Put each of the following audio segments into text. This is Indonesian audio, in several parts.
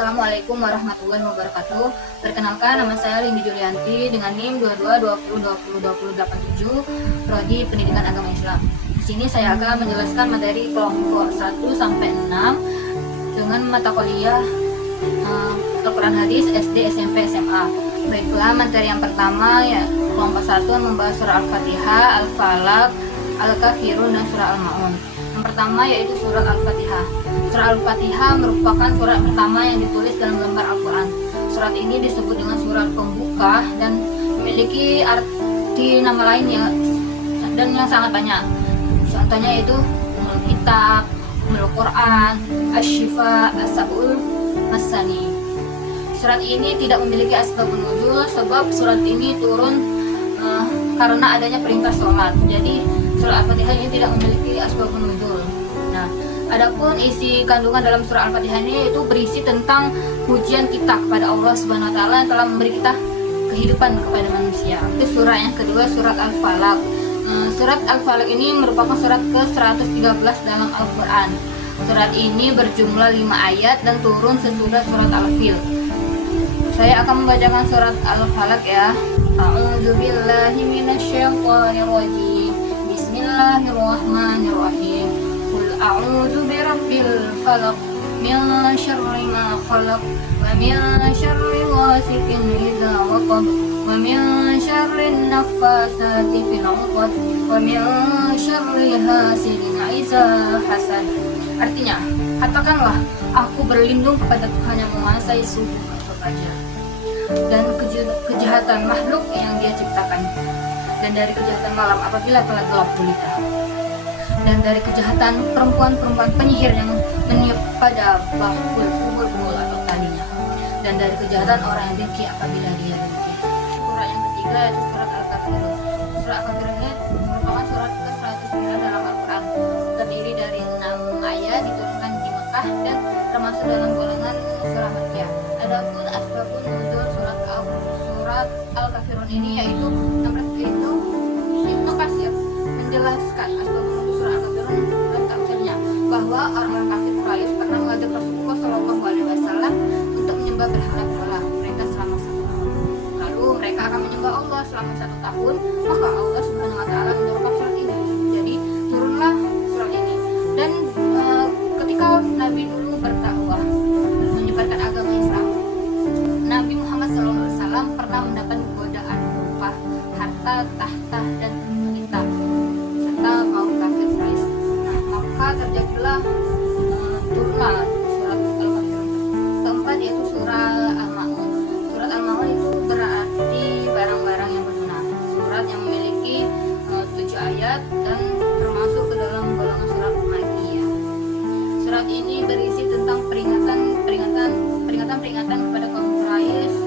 Assalamualaikum warahmatullahi wabarakatuh. Perkenalkan, nama saya Lindi Julianti dengan NIM 2220202087, Prodi Pendidikan Agama Islam. Di sini saya akan menjelaskan materi kelompok 1 sampai 6 dengan mata kuliah Al-Quran Hadis SD, SMP, SMA. Baiklah, materi yang pertama ya kelompok 1 membahas surah Al-Fatihah, Al-Falaq, Al-Kafirun, dan surah Al-Ma'un. Yang pertama yaitu surat Al-Fatihah. Surah Al-Fatihah merupakan surat pertama yang ditulis dalam lembar Al-Quran. Surat ini disebut dengan surat pembuka dan memiliki arti nama lain yang sangat banyak. Contohnya yaitu Ummul Kitab, Ummul Quran, Asy-Syifa, As-Sab'ul Masani. Surat ini tidak memiliki asbabun nuzul sebab surat ini turun karena adanya perintah sholat. Jadi surah Al-Fatihah ini tidak memiliki asbabun nuzul. Nah, adapun isi kandungan dalam surah Al-Fatihah ini itu berisi tentang pujian kita kepada Allah Subhanahu wa taala yang telah memberi kita kehidupan kepada manusia. Itu surah yang kedua, surat Al-Falaq. Surat Al-Falaq ini merupakan surat ke-113 dalam Al-Qur'an. Surat ini berjumlah 5 ayat dan turun sesudah surat Al-Fil. Saya akan membacakan surat Al-Falaq ya. A'udzubillahi minasyaitonirrajim. Bismillahirrahmanirrahim. Qul a'udzu birabbil falaq min syarri ma khalaq wa min syarri ghasiqin idza waqab wa min syarri naffasati fil 'uqad wa min syarri hasidin idza hasad. Artinya, katakanlah, aku berlindung kepada Tuhan yang menguasai subuh atau fajar dan kejahatan makhluk yang Dia ciptakan, dan dari kejahatan malam apabila telah gelap gulita, dan dari kejahatan perempuan-perempuan penyihir yang meniup pada bakul atau talinya, dan dari kejahatan orang yang dengki apabila dia dengki. Surat yang ketiga yaitu surat Al-Kafirun. Surat Al-Kafirun ini merupakan surat ke-109 dalam Al-Quran, terdiri dari 6 ayat, diturunkan di Mekah dan termasuk dalam golongan surah Makkiyah. Adapun asbabun nuzul surat Al-Kafirun ini yaitu Ibnu Katsir menjelaskan asbabun nuzul surat Al-Kafirun dan tafsirnya bahwa orang-orang kafir Quraisy pernah mengajak Rasulullah SAW untuk menyembah berhala-berhala mereka selama 1 tahun. Lalu mereka akan menyembah Allah selama 1 tahun, maka Allah Subhanahu wa taala menurunkan surat ini. Jadi turunlah surat ini. Dan ketika Nabi dulu berdakwah menyebarkan agama Islam, Nabi Muhammad SAW pernah mendapat godaan berupa harta, tahta, dan wanita serta kaum kafir Quraisy. Nah, maka terjadilah turunlah surat Al-Kafirun. Keempat yaitu surah Al-Ma'un. Surat Al-Ma'un itu berarti barang-barang yang berguna. Surat yang memiliki 7 ayat dan termasuk ke dalam golongan surat Makkiyah. Surat ini berisi tentang peringatan kepada kaum Quraisy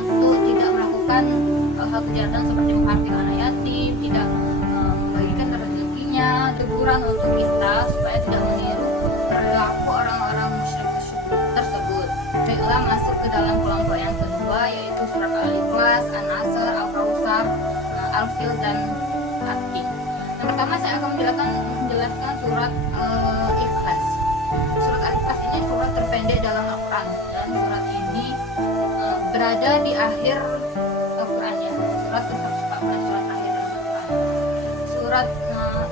untuk tidak melakukan hal kejahatan seperti menghardik anak yatim, tidak membagikan rezekinya, teguran untuk kita supaya tidak meniru perilaku orang-orang musyrik tersebut. Baiklah, masuk ke dalam kelompok yang kedua yaitu surat Al-Ikhlas, An-Nasr, Al-Kautsar, Al-Fil, dan At-Tin. Yang pertama saya akan menjelaskan surat Al-Ikhlas. Surat Al-Ikhlas ini surat terpendek dalam Al-Quran, dan surat ini berada di akhir Al-Quran ya, surat ke-114, surat akhir dalam Al-Quran. Surat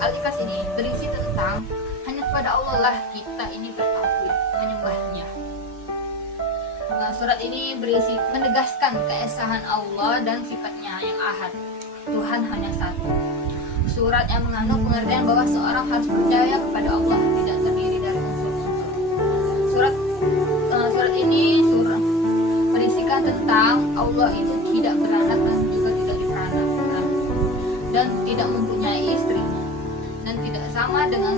Al-Ikhlas ini berisi tentang hanya kepada Allah lah kita ini bertauhid, menyembahnya. Surat ini berisi menegaskan keesahan Allah dan sifatnya yang ahad, Tuhan hanya satu. Surat yang mengandung pengertian bahwa seorang harus percaya kepada Allah, tidak terdiri dari unsur-unsur. Surat ini berisikan tentang Allah itu tidak beranak dan juga tidak diperanakan, dan tidak mempunyai istri, dan tidak sama dengan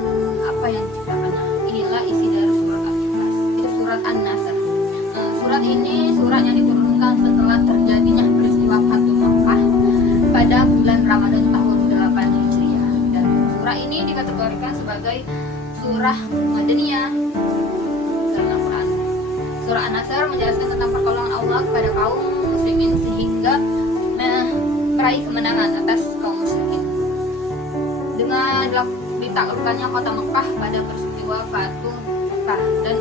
apa yang diciptakannya. Inilah isi dari surat Al-Ikhlas. Itu surat An-Nasr. Surat ini surat yang diturunkan setelah terjadinya peristiwa Fathu Makkah pada bulan Ramadan tahun 8 Hijriah, dan surah ini dikategorikan sebagai surah Madaniyah dalam Al-Quran. Surah An-Nasr menjelaskan tentang pertolongan Allah kepada kaum muslimin sehingga meraih kemenangan atas kaum musyrikin dengan ditaklukkannya kota Mekah pada peristiwa Fathu Makkah, dan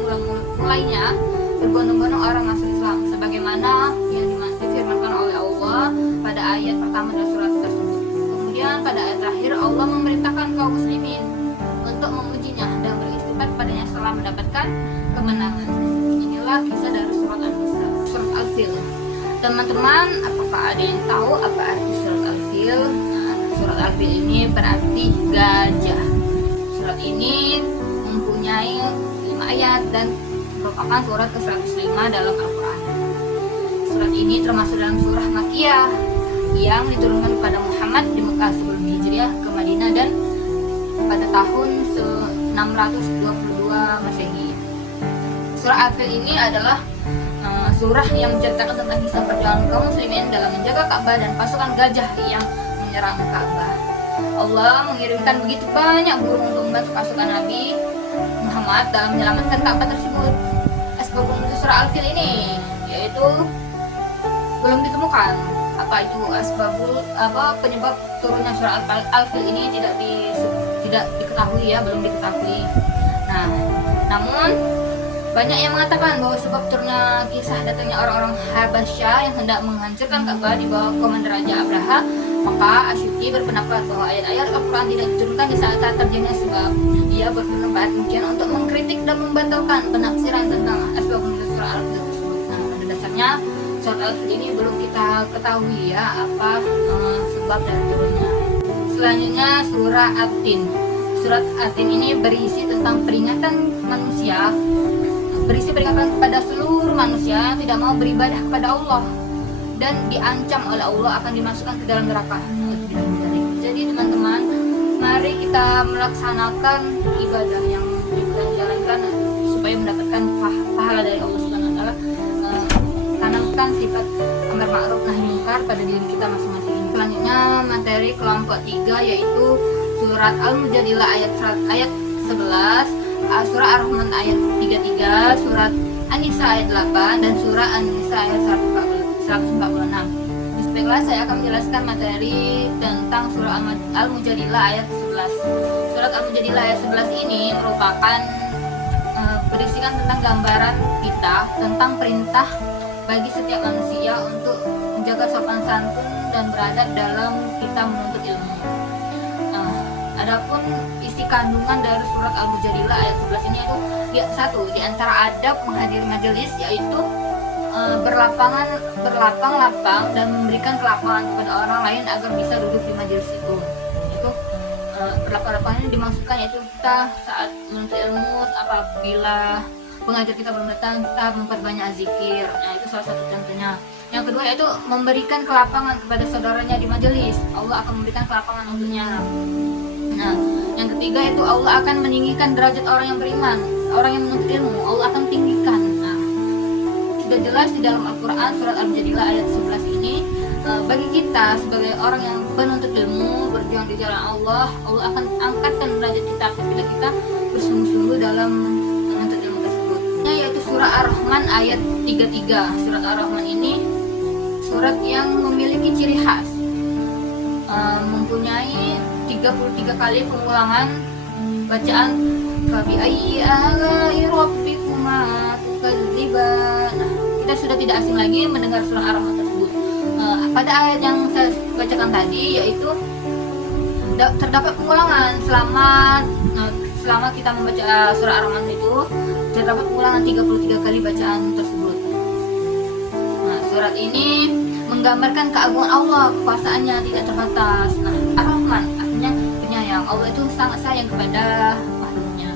mulainya berbondong-bondong orang masuk Islam, sebagaimana yang difirmankan oleh Allah pada ayat pertama dari surat tersebut. Kemudian pada ayat terakhir Allah memerintahkan kaum muslimin untuk memujinya dan beristighfar padanya setelah mendapatkan kemenangan. Inilah kisah dari surat An-Nisa, surat Al-Fil. Teman-teman, apakah ada yang tahu apa arti surat Al-Fil? Nah, surat Al-Fil ini berarti gajah. Surat ini mempunyai 5 ayat dan merupakan surat ke-105 dalam Al-Quran. Surat ini termasuk dalam surah Makkiyah yang diturunkan kepada Muhammad di Mekah sebelum hijriah ke Madinah dan pada tahun 622 Masehi. Surah Al-Fil ini adalah surah yang menceritakan tentang kisah perjuangan kaum muslimin dalam menjaga Ka'bah dan pasukan gajah yang menyerang Ka'bah. Allah mengirimkan begitu banyak burung untuk membantu pasukan Nabi Muhammad dalam menyelamatkan Ka'bah tersebut. Asbab nuzul surah Al-Fil ini yaitu belum ditemukan. Apa itu penyebab turunnya surah Al-Fil ini tidak diketahui ya, belum diketahui. Nah, namun banyak yang mengatakan bahwa sebab turunnya kisah datangnya orang-orang Habasyah yang hendak menghancurkan Ka'bah di bawah komandan Raja Abraha, maka Asyuti berpendapat bahwa ayat-ayat Al-Quran tidak diturunkan di saat-saat terjadinya sebab ia berpendapat demikian untuk mengkritik dan membatalkan penafsiran tentang asbab nuzul surah Al-Fil tersebut. Nah, pada dasarnya surat Al-Fil ini belum kita ketahui ya apa sebab dari turunnya. Selanjutnya surah At-Tin. Surat At-Tin ini berisi tentang peringatan kepada seluruh manusia yang tidak mau beribadah kepada Allah dan diancam oleh Allah akan dimasukkan ke dalam neraka. Jadi teman-teman, mari kita melaksanakan ibadah yang dijalankan supaya mendapatkan pahala dari Allah Subhanahu wa taala. Tanamkan sifat amar ma'ruf nahi munkar pada diri kita masing-masing. Selanjutnya materi kelompok 3 yaitu surat Al-Mujadilah ayat 11, surah Ar-Rahman ayat 33, surat An-Nisa ayat 8 dan surah An-Nisa ayat 146. Baiklah, saya akan menjelaskan materi tentang surah Al-Mujadilah ayat 11. Surat Al-Mujadilah ayat 11 ini merupakan berisikan tentang gambaran kita tentang perintah bagi setiap manusia untuk menjaga sopan santun dan beradab dalam kita menuntut ilmu. Adapun isi kandungan dari surat Al-Mujadilah ayat 11 ini itu satu di antara adab menghadiri majelis yaitu berlapang-lapang dan memberikan kelapangan kepada orang lain agar bisa duduk di majelis itu. Itu berlapang-lapang ini dimaksudkan yaitu kita saat menuntut ilmu apabila pengajar kita belum datang kita memperbanyak zikir. Nah, itu salah satu contohnya. Yang kedua yaitu memberikan kelapangan kepada saudaranya di majelis. Allah akan memberikan kelapangan untuknya. Nah, yang ketiga itu Allah akan meninggikan derajat orang yang beriman, orang yang menuntut ilmu, Allah akan tinggikan. Nah, sudah jelas di dalam Al-Quran surat Al-Mujadilah ayat 11 ini bagi kita sebagai orang yang penuntut ilmu, berjuang di jalan Allah, Allah akan angkatkan derajat kita apabila kita bersungguh-sungguh dalam menuntut ilmu tersebut. Yaitu surah Ar-Rahman ayat 33. Surat Ar-Rahman ini surat yang memiliki ciri khas, mempunyai 33 kali pengulangan bacaan fabi ayyi ala'i rabbikuma tukadziban. Nah, kita sudah tidak asing lagi mendengar surah Ar-Rahman tersebut. Pada ayat yang saya bacakan tadi yaitu terdapat pengulangan selama kita membaca surah Ar-Rahman itu terdapat pengulangan 33 kali bacaan tersebut. Nah, surat ini menggambarkan keagungan Allah, kekuasaannya tidak terbatas. Nah, Ar-Rahman artinya penyayang. Allah itu sangat sayang kepada makhluknya.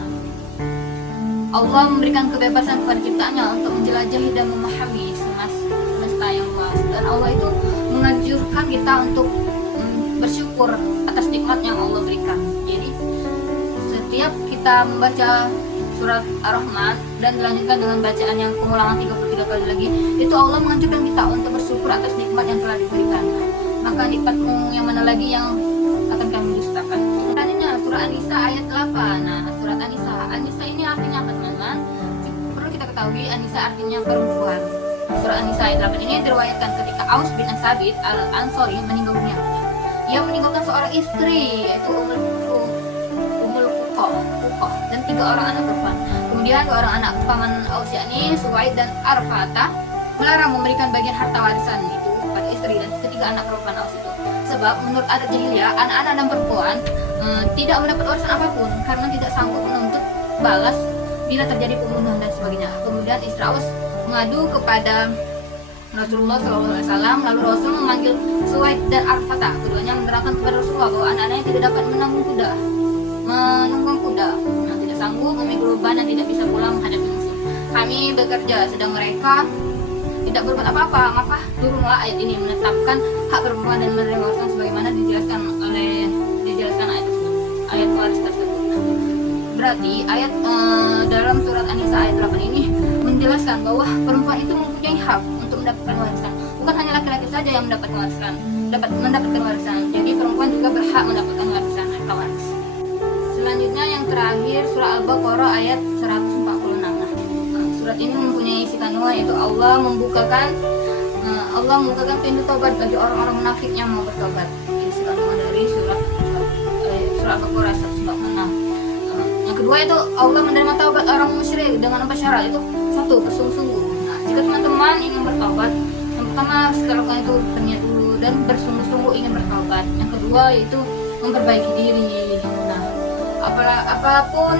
Allah memberikan kebebasan kepada ciptaannya untuk menjelajahi dan memahami semesta yang luas. Dan Allah itu menganjurkan kita untuk bersyukur atas nikmat yang Allah berikan. Jadi setiap kita membaca surat Ar-Rahman dan dilanjutkan dengan bacaan yang pengulangan 33 kali lagi, itu Allah menganjurkan kita untuk bersyukur atas nikmat yang telah diberikan. Maka nikmatmu yang mana lagi yang akan kami dustakan? Selanjutnya surah An-Nisa ayat 8. Nah, surat An-Nisa ini artinya apa teman-teman? Perlu kita ketahui An-Nisa artinya perempuan. Surah An-Nisa ayat 8 ini diriwayatkan ketika Aus bin As-Sabit Al-Ansari meninggal dunia. Ia meninggalkan seorang istri yaitu Ummul Fuqah dan 3 orang anak perempuan. Kemudian dua orang anak paman Aus yakni Suwaid dan Arfata melarang memberikan bagian harta warisan itu kepada istri dan ketiga anak perempuan Aus itu. Sebab menurut adat jahiliyah, anak-anak dan perempuan tidak mendapat warisan apapun karena tidak sanggup menuntut balas bila terjadi pembunuhan dan sebagainya. Kemudian istri Aus mengadu kepada Rasulullah SAW, lalu Rasul memanggil Suwaid dan Arfata. Keduanya menerangkan kepada Rasulullah bahwa anak-anaknya tidak dapat menunggang kuda, tidak sanggup memikul beban dan tidak bisa pulang menghadapi musuh. Kami bekerja sedang mereka tidak berbuat apa-apa, maka turunlah ayat ini menetapkan hak perempuan dan menerima warisan sebagaimana dijelaskan ayat waris tersebut. Berarti ayat dalam surat An-Nisa ayat 8 ini menjelaskan bahwa perempuan itu mempunyai hak untuk mendapatkan warisan. Bukan hanya laki-laki saja yang mendapatkan warisan. Jadi perempuan juga berhak mendapatkan warisan atau waris. Selanjutnya yang terakhir surah Al-Baqarah ayat 146. Surat ini mempunyai isi kandungan yaitu Allah membukakan pintu taubat bagi orang-orang munafik yang mau bertobat. Isi kandungan dari surah Al-Baqarah 146. Yang kedua itu Allah menerima taubat orang musyrik dengan apa syarat? Itu satu, bersungguh-sungguh. Nah, jika teman-teman ingin bertobat, yang pertama setelah itu berniat dulu dan bersungguh-sungguh ingin bertobat. Yang kedua yaitu memperbaiki diri. Nah, apapun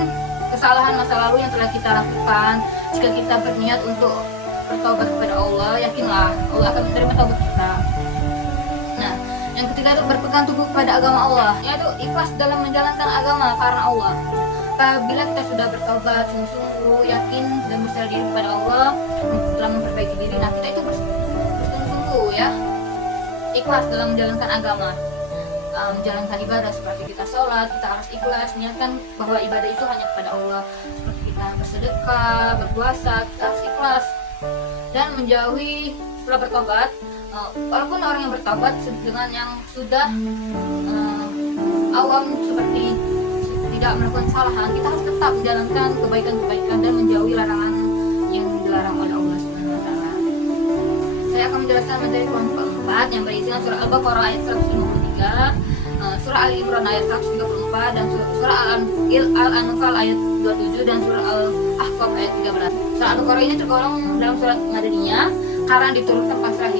kesalahan masa lalu yang telah kita lakukan, jika kita berniat untuk bertobat kepada Allah, yakinlah Allah akan menerima taubat kita. Nah, yang ketiga itu berpegang teguh kepada agama Allah, yaitu ikhlas dalam menjalankan agama karena Allah. Apabila kita sudah bertobat sungguh-sungguh, yakin dan berserah diri kepada Allah, telah memperbaiki diri, nah kita itu bersungguh-sungguh ya, ikhlas dalam menjalankan agama, menjalankan ibadah seperti kita sholat, kita harus ikhlas niatkan bahwa ibadah itu hanya kepada Allah. Seperti kita bersedekah, berpuasa, kita harus ikhlas dan menjauhi setelah bertobat. Walaupun orang yang bertobat dengan yang sudah awam seperti tidak melakukan kesalahan, kita harus tetap menjalankan kebaikan-kebaikan dan menjauhi larangan yang dilarang oleh Allah SWT. Saya akan menjelaskan materi kelompok 4 yang berisikan surah Al-Baqarah ayat 153, surah Al-Imran ayat 134, dan surah Al-Anfal ayat 27, dan surah Al-Ahqaf ayat 13. Surah Al-Baqarah ini tergolong dalam surat Madaniyah karena diturunkan pasca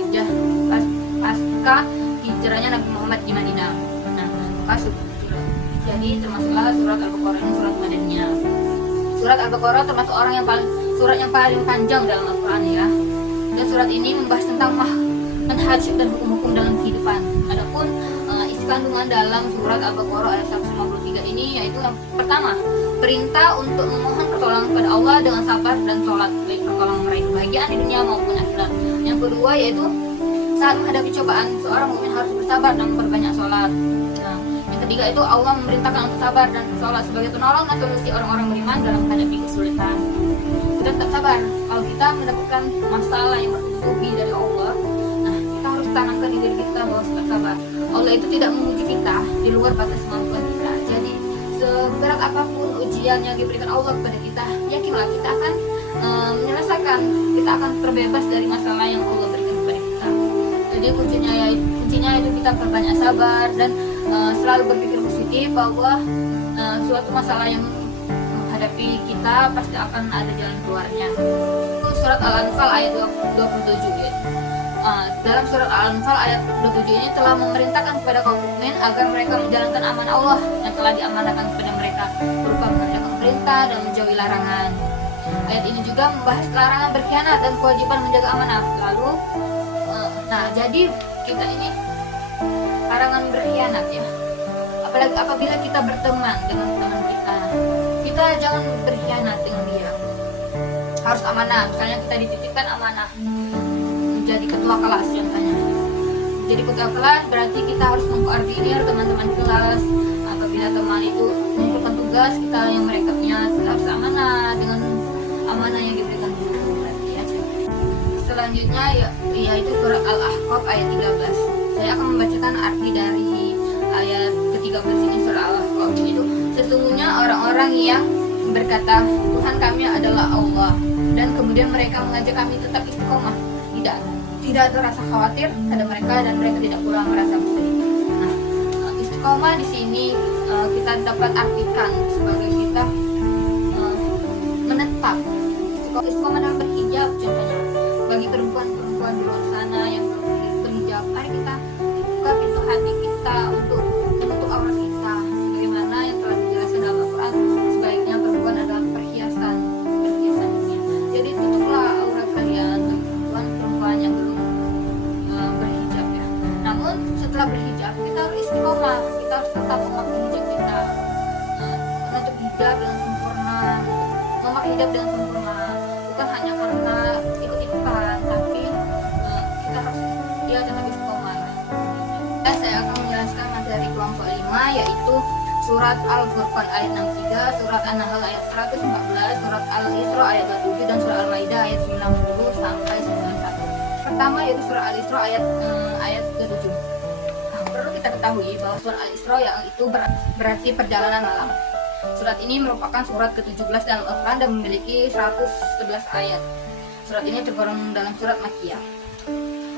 hijrahnya Nabi Muhammad di Madinah. Nah, jadi termasuklah surat Al-Baqarah ini surat Madaniyah. Surat Al-Baqarah termasuk surat yang paling panjang dalam Al-Quran ya. Dan surat ini membahas tentang manhaj dan hukum-hukum dalam kehidupan. Adapun isi kandungan dalam surat Al-Baqarah ayat 153 ini yaitu yang pertama, perintah untuk memohon pertolongan kepada Allah dengan sabar dan sholat, baik pertolongan meraih kebahagiaan di dunia maupun akhirat. Yang kedua yaitu saat menghadapi cobaan, seorang mukmin harus bersabar dan memperbanyak sholat. Nah, yang ketiga itu Allah memerintahkan untuk sabar dan sholat sebagai penolong dan solusi orang-orang beriman dalam menghadapi kesulitan. Kita tetap sabar. Kalau kita mendapatkan masalah yang bertubi dari Allah, nah kita harus tanamkan di diri kita bahwa tetap sabar. Allah itu tidak menguji kita di luar batas kemampuan kita. Jadi seberat apapun ujian yang diberikan Allah kepada kita, yakinlah kita akan menyelesaikan, kita akan terbebas dari masalah yang Allah berikan kepada kita. Jadi kuncinya itu kita perbanyak sabar dan selalu berpikir positif bahwa suatu masalah yang menghadapi kita pasti akan ada jalan keluarnya. Surat Al-Anfal ayat 27 ya. Dalam surat Al-Anfal ayat 27 ini telah memerintahkan kepada kaum mukmin agar mereka menjalankan amanah Allah yang telah diamanahkan kepada mereka berupa mengerjakan perintah dan menjauhi larangan. Ayat ini juga membahas larangan berkhianat dan kewajiban menjaga amanah. Lalu jadi kita ini larangan berkhianat ya. Apalagi apabila kita berteman dengan teman kita jangan berkhianat dengan dia. Harus amanah. Misalnya kita dititipkan amanah menjadi ketua kelas contohnya. Jadi ketua kelas berarti kita harus mengkoordinir teman-teman kelas. Apabila teman itu mengumpulkan tugas kita yang mereka punya, kita harus amanah dengan amanah yang diberikan guru berarti ya. Selanjutnya yaitu surat Al-Ahqaf ayat 13. Saya akan membacakan arti dari ayat ke-13 ini surah Al-Ahqaf. Itu sesungguhnya orang-orang yang berkata Tuhan kami adalah Allah dan kemudian mereka mengajak kami tetap istiqomah, tidak ada rasa khawatir pada mereka dan mereka tidak pula merasa bersedih. Nah, istiqomah di sini kita dapat artikan sebagai kita istiqomah dalam berhijab. Contohnya bagi perempuan-perempuan di luar sana yang belum berhijab, mari kita buka pintu hati kita untuk menutup aurat kita, sebagaimana yang telah dijelaskan dalam Al-Quran, sebaiknya perempuan adalah perhiasan dunia. Jadi tutuplah aurat kalian bagi perempuan yang belum berhijab ya. Namun setelah berhijab kita harus istiqomah, kita harus tetap memakai hijab kita, menutup hijab dengan sempurna, memakai hijab dengan sempurna, bukan hanya karena ikut-ikutan, tapi kita harus tetap istiqomah. Saya akan menjelaskan materi kelompok 5, yaitu surat Al-Furqan ayat 63, surat An-Nahl ayat 114, surat Al-Isra ayat 27, dan surat Al-Maidah ayat 90 sampai 91. Pertama yaitu surat Al-Isra ayat 27. Perlu kita ketahui bahwa surat Al-Isra yang itu berarti perjalanan malam. Surat ini merupakan surat ke-17 dalam Al-Quran dan memiliki 111 ayat. Surat ini tergolong dalam surat Makkiyah.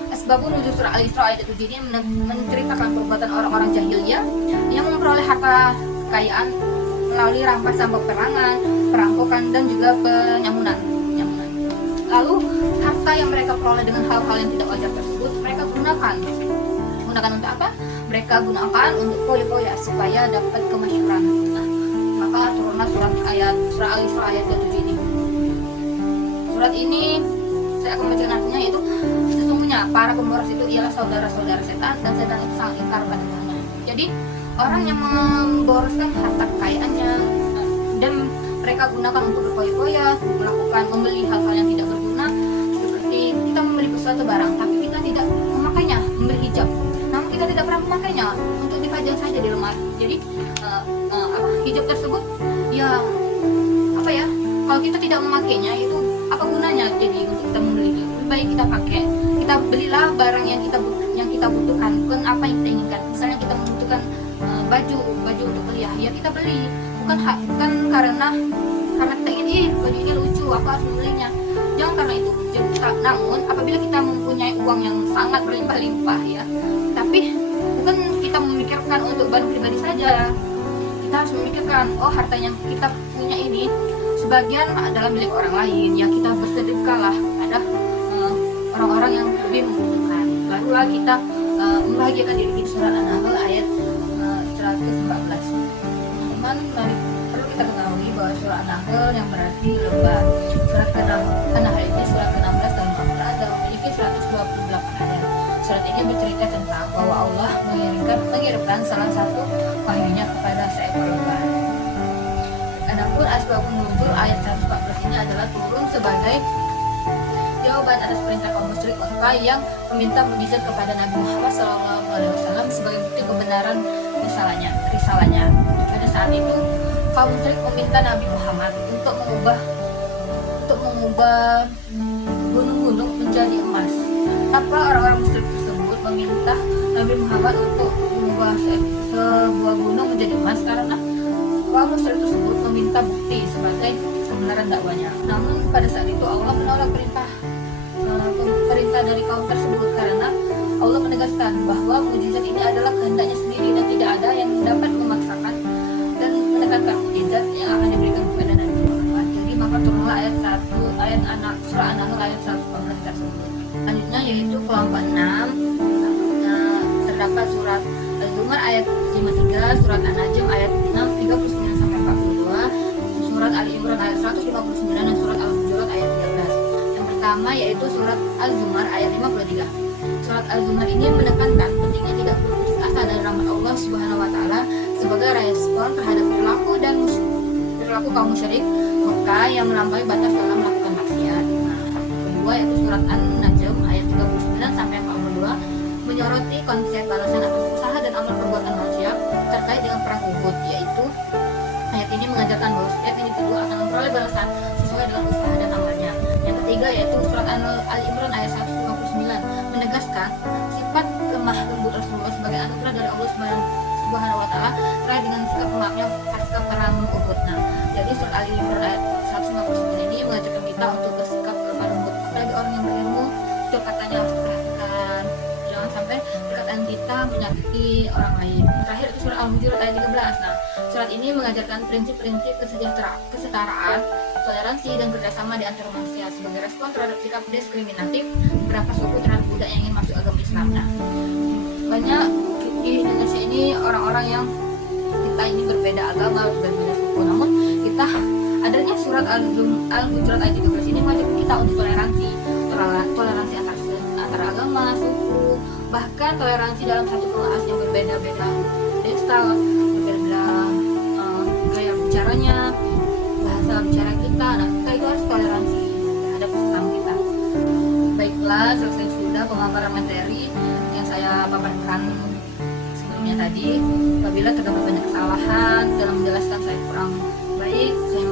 Asbabun nuzul surah Al-Isra ayat 7 ini menceritakan perbuatan orang-orang jahiliyah yang memperoleh harta kekayaan melalui rampasan peperangan, perampokan, dan juga penyamunan. Lalu harta yang mereka peroleh dengan hal-hal yang tidak wajar tersebut mereka gunakan untuk apa? Mereka gunakan untuk foya-foya supaya dapat kemasyhuran. Maka turunlah surah Al-Isra ayat 7 ini. Surat ini saya akan membacakan artinya, yaitu sesungguhnya para pemboros itu ialah saudara-saudara setan dan setan itu sangat ingkar pada Tuhannya. Jadi orang yang memboroskan harta kekayaannya dan mereka gunakan untuk berfoya-foya, membeli hal-hal yang tidak berguna, seperti kita membeli sesuatu barang tapi kita tidak memakainya, membeli hijab, namun kita tidak pernah memakainya, untuk dipajang saja di lemari. Jadi hijab tersebut ya kalau kita tidak memakainya itu apa gunanya? Jadi untuk kita membeli, lebih baik kita pakai, kita belilah barang yang kita butuhkan, bukan apa yang kita inginkan. Misalnya kita membutuhkan baju untuk kuliah, ya kita beli, bukan karena kita ingin baju ini lucu, aku harus membelinya. Jangan karena itu. Namun apabila kita mempunyai uang yang sangat berlimpah-limpah ya, tapi bukan kita memikirkan untuk barang pribadi saja, kita harus memikirkan harta yang kita punya ini sebagian adalah milik orang lain, ya kita bersedekahlah pada orang-orang yang lebih membutuhkan. Barulah kita membahagiakan diri kita. Surat An-Nahl ayat 114. Teman-teman, perlu kita ketahui bahwa surat An-Nahl yang berarti lembah. Surat An-Nahl ini surat ke-16 dalam Al-Quran dan memiliki 128 ayat. Surat ini bercerita tentang bahwa Allah mengirimkan salah satu wahyunya kepada seekor lebah. Adapun asbabun nuzul ayat 114 ini adalah turun sebagai jawaban atas perintah kaum musyrik Mekah yang meminta mukjizat kepada Nabi Muhammad SAW sebagai bukti kebenaran risalahnya. Pada saat itu kaum musyrik meminta Nabi Muhammad untuk mengubah gunung-gunung menjadi emas. Apa orang-orang musyrik tersebut meminta Nabi Muhammad untuk mengubah sebuah gunung menjadi emas? Karena kaum musyrik tersebut meminta bukti sebagai kebenaran dakwanya. Namun pada saat itu Allah menolak perintah dari kaum tersebut, karena Allah menegaskan bahwa mukjizat ini adalah kehendaknya sendiri dan tidak ada yang dapat memaksakan dan menekankan mukjizat yang akan diberikan kepada Nabi Muhammad. Jadi maka turunlah surah An-Nahl ayat 114 tersebut. Selanjutnya yaitu kelompok 6, terdapat surat Az-Zumar ayat 53, surat An-Najm ayat 39 sampai 42, surat Ali Imran ayat 159, dan surat Al-Hujurat ayat 13. Yang pertama yaitu surat Az-Zumar ayat 53. Surat Az-Zumar ini menekankan pentingnya tidak berputus asa dari rahmat Allah Subhanahu wa taala sebagai respon terhadap perilaku kaum musyrik Mekah yang melampaui batas dalam melakukan maksiat. Kedua yaitu surat An-Najm ayat 39 sampai 42 menyoroti konsep balasan atas usaha dan amal perbuatan manusia terkait dengan perang Uhud, yaitu ayat ini mengajarkan bahwa setiap individu akan memperoleh balasan sesuai dengan usaha dan amalnya. Yang ketiga yaitu surat Al-Imran ayat 159 menegaskan sifat lemah lembut Rasulullah sebagai anugerah dari Allah Subhanahu wa taala terkait dengan sikap pemaafnya pasca perang Uhud. Jadi surat Al-Imran ayat 159 ini mengajarkan kita untuk bersikap lemah lembut, apalagi orang yang berilmu. Itu katanya harus perhatikan, jangan sampai perkataan kita menyakiti orang lain. Terakhir itu surat Al-Hujurat ayat 13. Surat ini mengajarkan prinsip-prinsip kesetaraan toleransi dan kerjasama di antara manusia sebagai respon terhadap sikap diskriminatif beberapa suku terhadap budak yang ingin masuk agama Islam. Nah, banyak di Indonesia ini orang-orang yang kita ini berbeda agama, berbeda suku, namun kita adanya surat Al-Hujurat ayat 13 ini mengajak kita untuk toleransi antara agama, suku, bahkan toleransi dalam satu kelas yang berbeda-beda desa, berbeda gaya bicaranya, bahasa bicara kita. Nah, kita itu harus toleransi terhadap sesama kita. Baiklah, selesai sudah pemaparan materi yang saya paparkan sebelumnya tadi. Apabila terdapat banyak kesalahan dalam menjelaskan saya kurang baik, saya